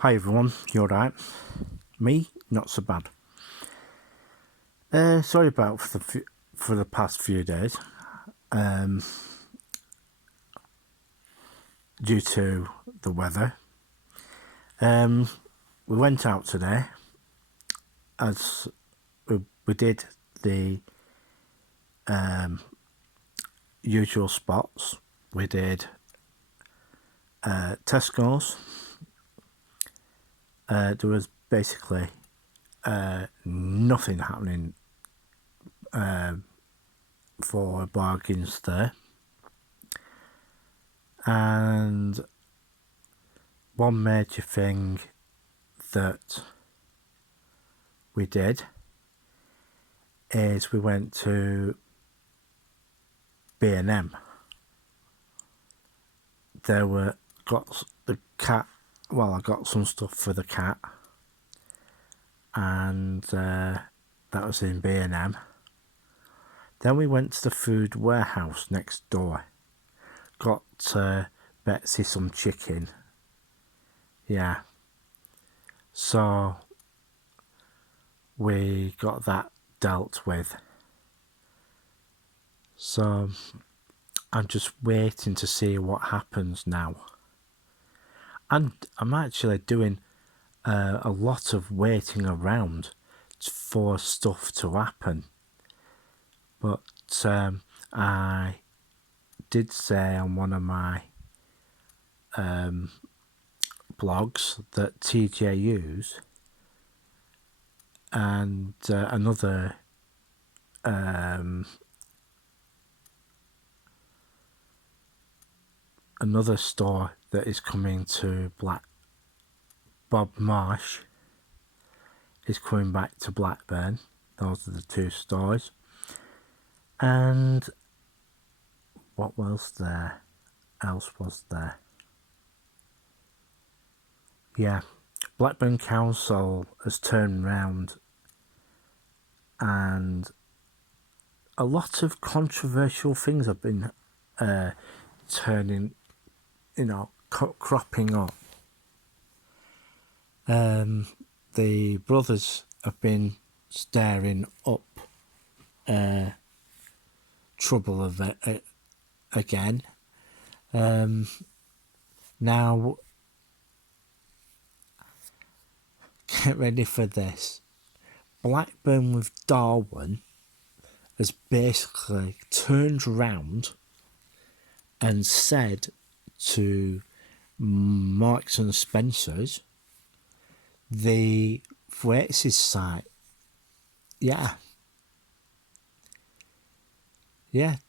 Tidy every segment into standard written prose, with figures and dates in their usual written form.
Hi everyone, you alright? Me, not so bad. Sorry about for the past few days. Due to the weather. We went out today, as we did the usual spots. We did Tesco's. There was basically nothing happening for bargains there. And one major thing that we did is we went to B&M. There were got the cat. Well, I got some stuff for the cat, and that was in B&M. Then we went to the food warehouse next door. Got Betsy some chicken. Yeah. So we got that dealt with. So I'm just waiting to see what happens now. And I'm actually doing a lot of waiting around for stuff to happen. But I did say on one of my blogs that TJUs and another store that is coming to Bob Marsh is coming back to Blackburn. Those are the two stores. And what else was there? Yeah, Blackburn Council has turned round and a lot of controversial things have been cropping up. The brothers have been stirring up trouble of it again. Now, get ready for this. Blackburn with Darwin has basically turned around and said to Marks and Spencer's, the Thwaites' site, yeah,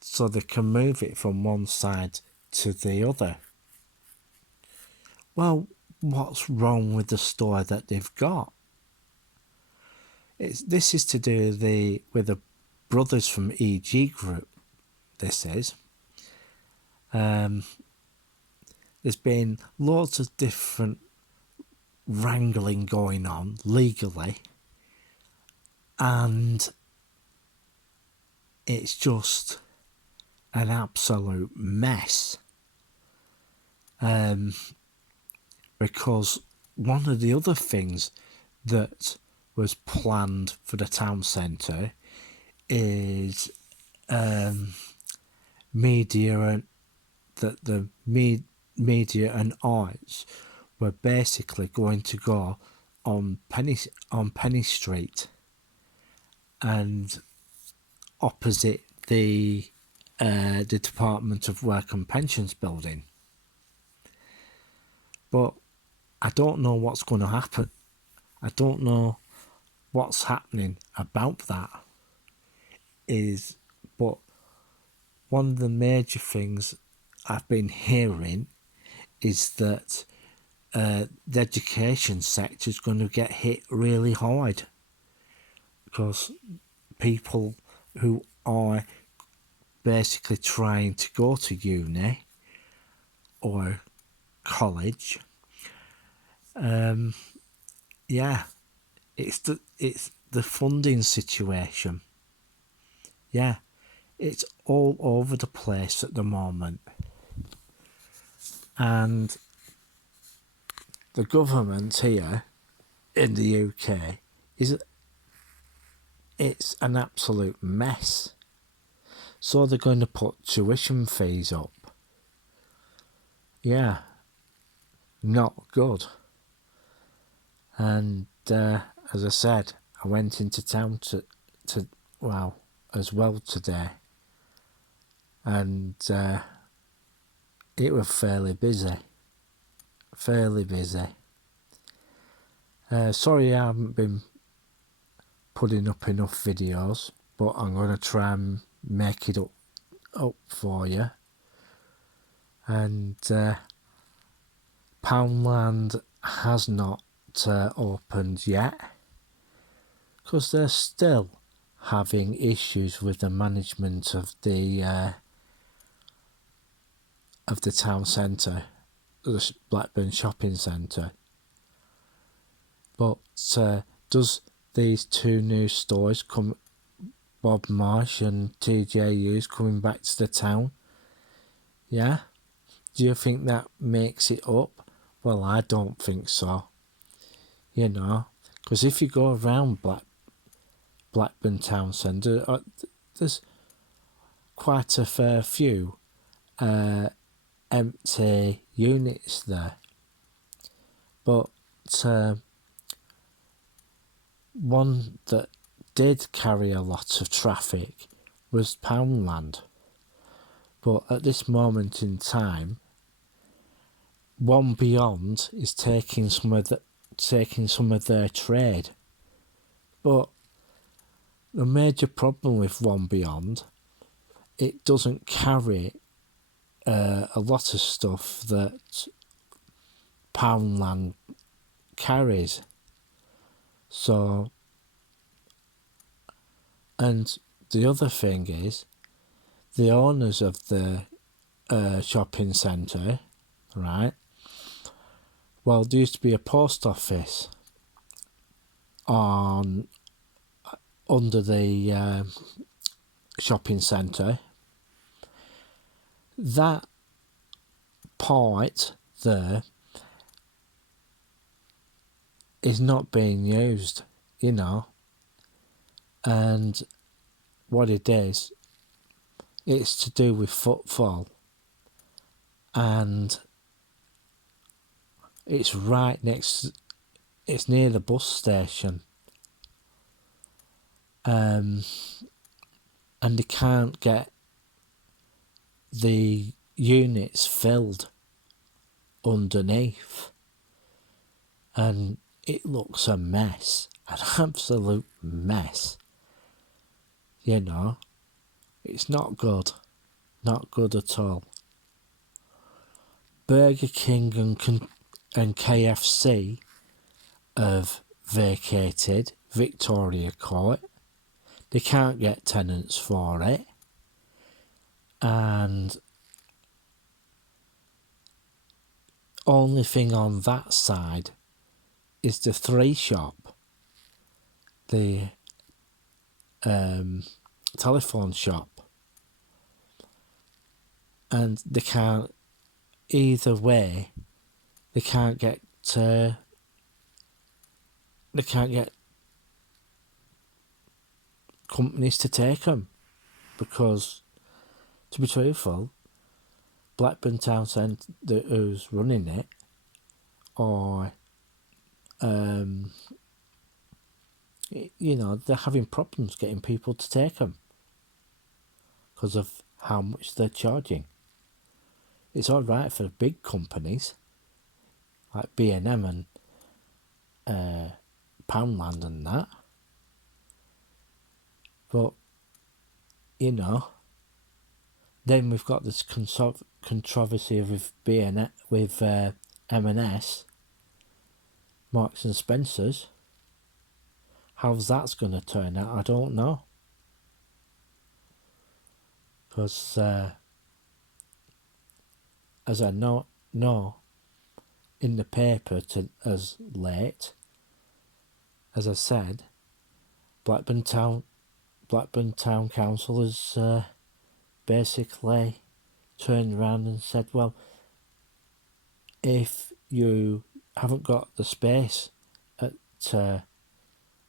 so they can move it from one side to the other. Well, what's wrong with the store that they've got? This is to do with the brothers from EG Group. This is. There's been lots of different wrangling going on legally, and it's just an absolute mess. Because one of the other things that was planned for the town centre is media and arts were basically going to go on Penny Street and opposite the Department of Work and Pensions building. But I don't know what's going to happen. I don't know what's happening about that. But one of the major things I've been hearing is that the education sector is going to get hit really hard because people who are basically trying to go to uni or college, it's the funding situation. Yeah, it's all over the place at the moment. And the government here in the UK it's an absolute mess. So they're going to put tuition fees up. Yeah, not good. And as I said, I went into town as well today, and it was fairly busy. Sorry I haven't been putting up enough videos, but I'm going to try and make it up for you. And Poundland has not opened yet, because they're still having issues with the management of the town centre, the Blackburn Shopping Centre. But does these two new stores Bob Marsh and TJU's coming back to the town? Yeah? Do you think that makes it up? Well, I don't think so. You know, because if you go around Blackburn Town Centre, there's quite a fair few empty units there. But one that did carry a lot of traffic was Poundland. But at this moment in time, One Beyond is taking some of their trade. But the major problem with One Beyond, it doesn't carry a lot of stuff that Poundland carries. So, and the other thing is, the owners of the shopping centre, right? Well, there used to be a post office under the shopping centre. That part there is not being used, you know. And what it is, it's to do with footfall. And it's it's near the bus station. And they can't get the units filled underneath. And it looks a mess, an absolute mess. You know, it's not good at all. Burger King and KFC have vacated Victoria Court. They can't get tenants for it. And only thing on that side is the 3 shop, the telephone shop. And they can't, either way, they can't get companies to take them, because, to be truthful, Blackburn Town Centre, who's running it, or you know, they're having problems getting people to take them because of how much they're charging. It's all right for big companies like B&M and Poundland and that, but you know, then we've got this controversy with with M&S, Marks and Spencers. How's that's going to turn out, I don't know. Because as I know in the paper as late, as I said, Blackburn Town Council has basically turned around and said, well, if you haven't got the space at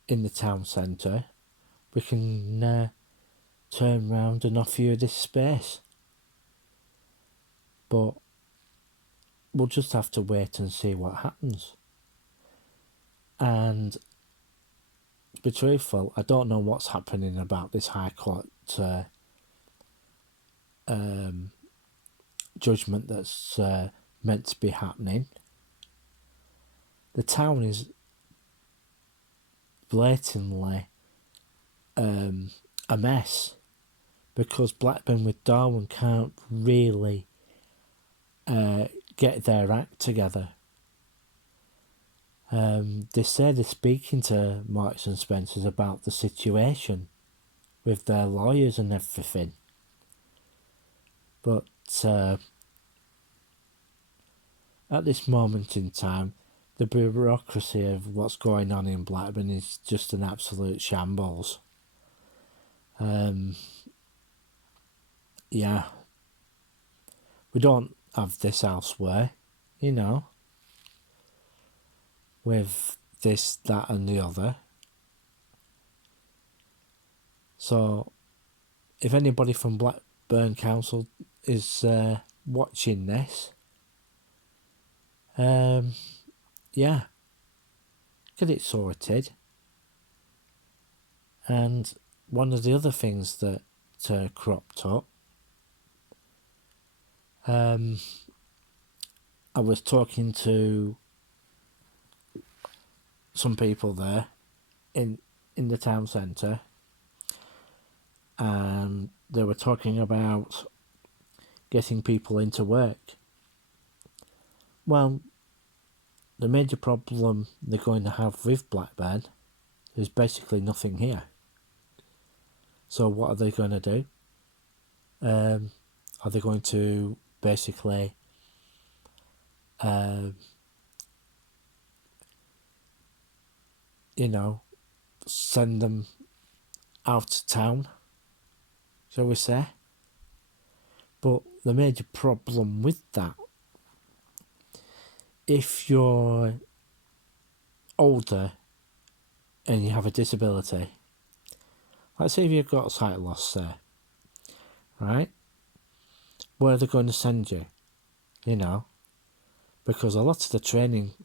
in the town centre, we can turn round and offer you this space. But we'll just have to wait and see what happens. And to be truthful, I don't know what's happening about this High Court judgment that's meant to be happening. The town is blatantly a mess because Blackburn with Darwen can't really get their act together. They say they're speaking to Marks and Spencers about the situation with their lawyers and everything. But at this moment in time, the bureaucracy of what's going on in Blackburn is just an absolute shambles. Yeah. We don't have this elsewhere, you know, with this, that and the other. So, if anybody from Blackburn Council is watching this, yeah, get it sorted. And one of the other things that cropped up, I was talking to some people there in the town centre, and they were talking about getting people into work. Well, the major problem they're going to have with Blackburn is basically nothing here. So what are they going to do? Are they going to basically send them out of town, shall we say? But the major problem with that, if you're older and you have a disability, let's say if you've got sight loss there, right? Where are they going to send you? Because a lot of the training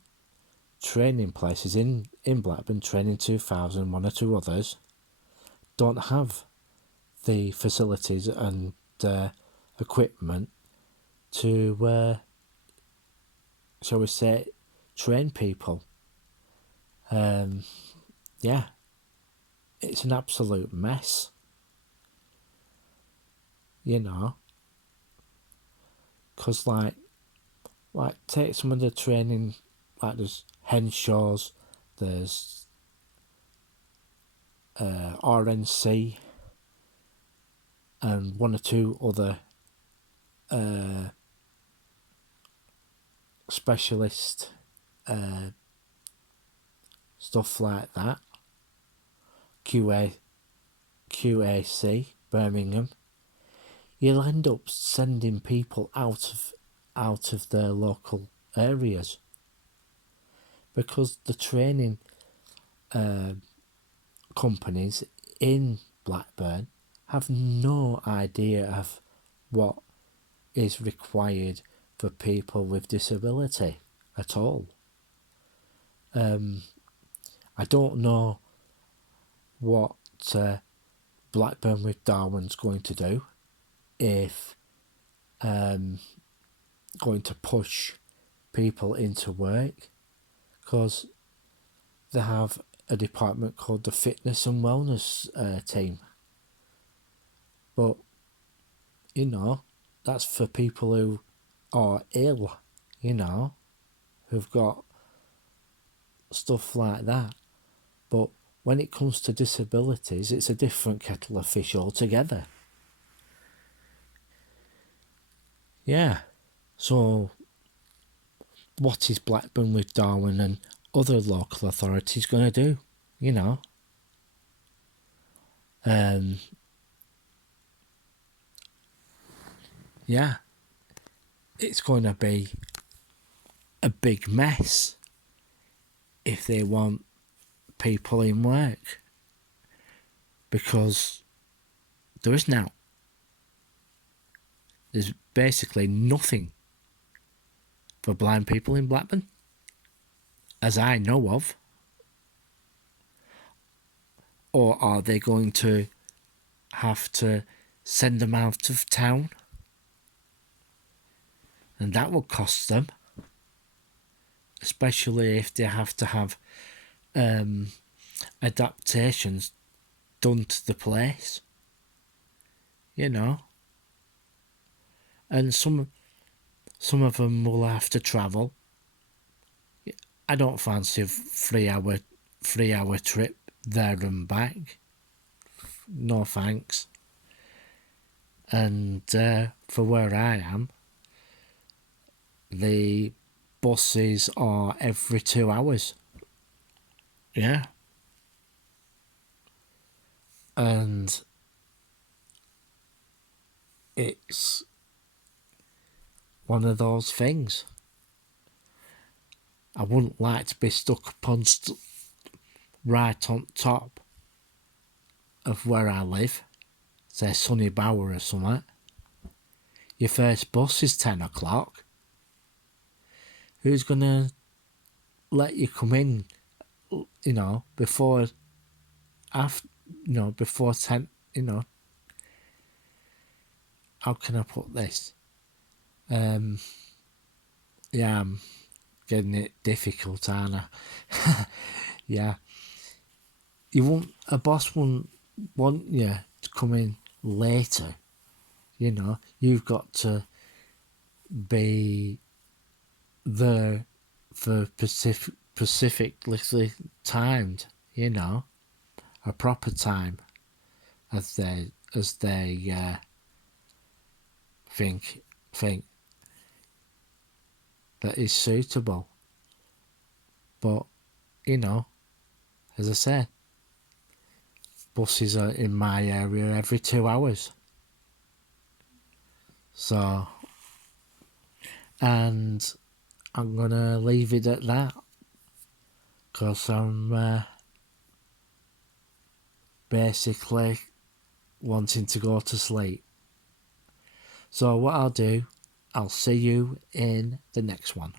places in Blackburn, Training 2000, one or two others, don't have the facilities and equipment to, shall we say, train people. Yeah, it's an absolute mess. Because like take some of the training, like there's Henshaw's, there's RNC, and one or two other specialist stuff like that. QAC, Birmingham. You'll end up sending people out of their local areas because the training companies in Blackburn have no idea of what is required for people with disability at all. I don't know what Blackburn with Darwen's going to do, if going to push people into work, because they have a department called the Fitness and Wellness team. But, that's for people who are ill, who've got stuff like that. But when it comes to disabilities, it's a different kettle of fish altogether. Yeah. So, what is Blackburn with Darwen and other local authorities going to do? Yeah. It's going to be a big mess, if they want people in work, because there is now. There's basically nothing for blind people in Blackburn, as I know of. Or are they going to have to send them out of town? And that will cost them, especially if they have to have adaptations done to the place, you know. And some of them will have to travel. I don't fancy a 3-hour trip there and back. No thanks. And for where I am, the buses are every 2 hours. Yeah. And it's one of those things. I wouldn't like to be stuck upon right on top of where I live, say Sunny Bower or something. Your first bus is 10 o'clock. Who's going to let you come in, before 10, how can I put this? Yeah, I'm getting it difficult, aren't I? Yeah. A boss wouldn't want you to come in later. You've got to be there for specifically timed, a proper time, as they think that is suitable. But as I said, buses are in my area every 2 hours. So, and I'm gonna leave it at that, because I'm basically wanting to go to sleep. So what I'll do, I'll see you in the next one.